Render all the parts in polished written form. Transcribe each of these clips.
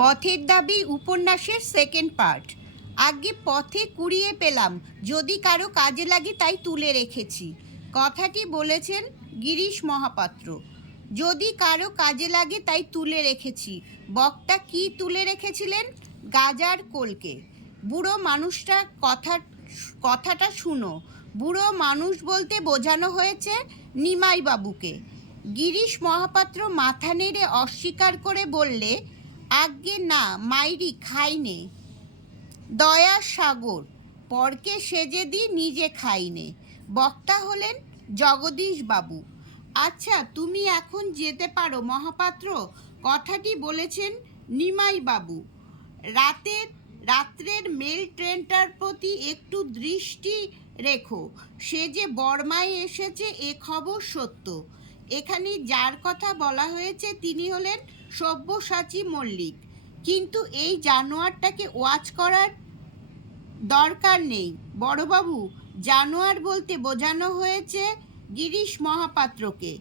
পথের দাবি উপন্যাসের সেকেন্ড পার্ট। আগে পথে কুড়িয়ে পেলাম, যদি কারো কাজে লাগে তাই তুলে রেখেছি। কথাটি বলেছেন গিরিশ মহাপাত্র। যদি কারো কাজে লাগে তাই তুলে রেখেছি। বক্তা কি তুলে রেখেছিলেন? গাজার কোলকে। বুড়ো মানুষটা কথাটা শুনো। বুড়ো মানুষ বলতে বোঝানো হয়েছে নিমাই বাবুকে। গিরিশ মহাপাত্র মাথা নেড়ে অস্বীকার করে বললে, আজ্ঞে না মাইরি, খাইনে। দয়ার সাগর, পরকে সেজে দি, নিজে খাইনে। বক্তা হলেন জগদীশ বাবু। আচ্ছা, তুমি এখন যেতে পারো মহাপাত্র। কথাটি বলেছেন নিমাই বাবু। রাত্রের মেল ট্রেনটার প্রতি একটু দৃষ্টি রেখো। সে যে বর্মায় এসেছে এ খবর সত্য। এখানে যার কথা বলা হয়েছে তিনি হলেন সব্যসাচী মল্লিক। কিন্তু এই জানোয়ারটাকে ওয়াচ করার দরকার নেই বড়বাবু। জানোয়ার বলতে বোঝানো হয়েছে গিরিশ মহাপাত্রকে।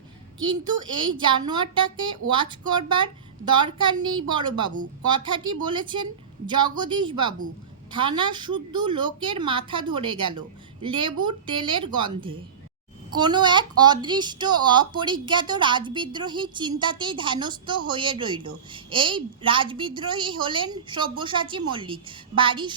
কিন্তু এই জানোয়ারটাকে ওয়াচ করবার দরকার নেই বড়বাবু। কথাটি বলেছেন জগদীশ বাবু। থানা শুদ্ধ লোকের মাথা ধরে গেল লেবুর তেলের গন্ধে। কোনো এক অদৃষ্ট অপরিজ্ঞাত রাজবিদ্রোহী চিন্তাতেই ধ্যানস্থ হয়ে রইল। এই রাজবিদ্রোহী হলেন সব্যসাচী মল্লিক। বাড়ির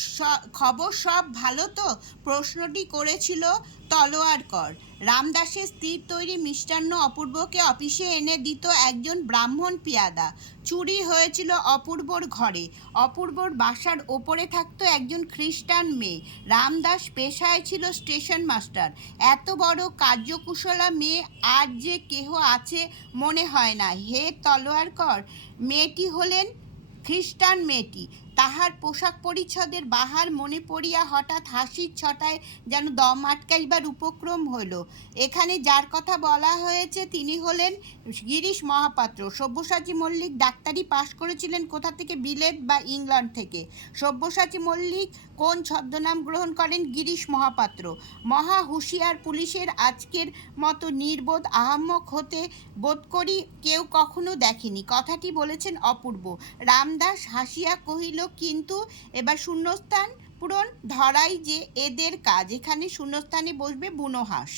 খবর সব ভালো তো? প্রশ্নটি করেছিল তলোয়ারকর। রামদাসের স্ত্রীর তৈরি মিষ্টান্ন অপূর্বকে অফিসে এনে দিত একজন ব্রাহ্মণ পেয়াদা। চুরি হয়েছিল অপূর্বর ঘরে। অপূর্বর বাসার ওপরে থাকতো একজন খ্রিস্টান মেয়ে। রামদাস পেশায় ছিল স্টেশন মাস্টার। এত বড় কার্যকুশলা মেয়ে আর যে কেহ আছে মনে হয় না। হে তলোয়ারকর, মেয়েটি হলেন খ্রিস্টান মেয়েটি। তাহার পোশাক পরিচ্ছদের বাহার মনে পড়িয়া হঠাৎ হাসির ছটায় যেন দম আটকাইবার উপক্রম হইল। এখানে যার কথা বলা হয়েছে তিনি হলেন গিরিশ মহাপাত্র। সব্যসাচী মল্লিক ডাক্তারি পাশ করেছিলেন কোথা থেকে? বিলেত বা ইংল্যান্ড থেকে। সব্যসাচী মল্লিক কোন ছদ্মনাম গ্রহণ করেন? গিরিশ মহাপাত্র। মহা হুঁশিয়ার পুলিশের আজকের মতো নির্বোধ আহাম্মক হতে বোধ করি কেউ কখনো দেখেনি। কথাটি বলেছেন অপূর্ব। রামদাস হাসিয়া কহিল, কিন্তু এবার শূন্যস্থান পূরণ ধরাই যে এদের কাজ। এখানে শূন্যস্থানে বসবে বুনো হাঁস।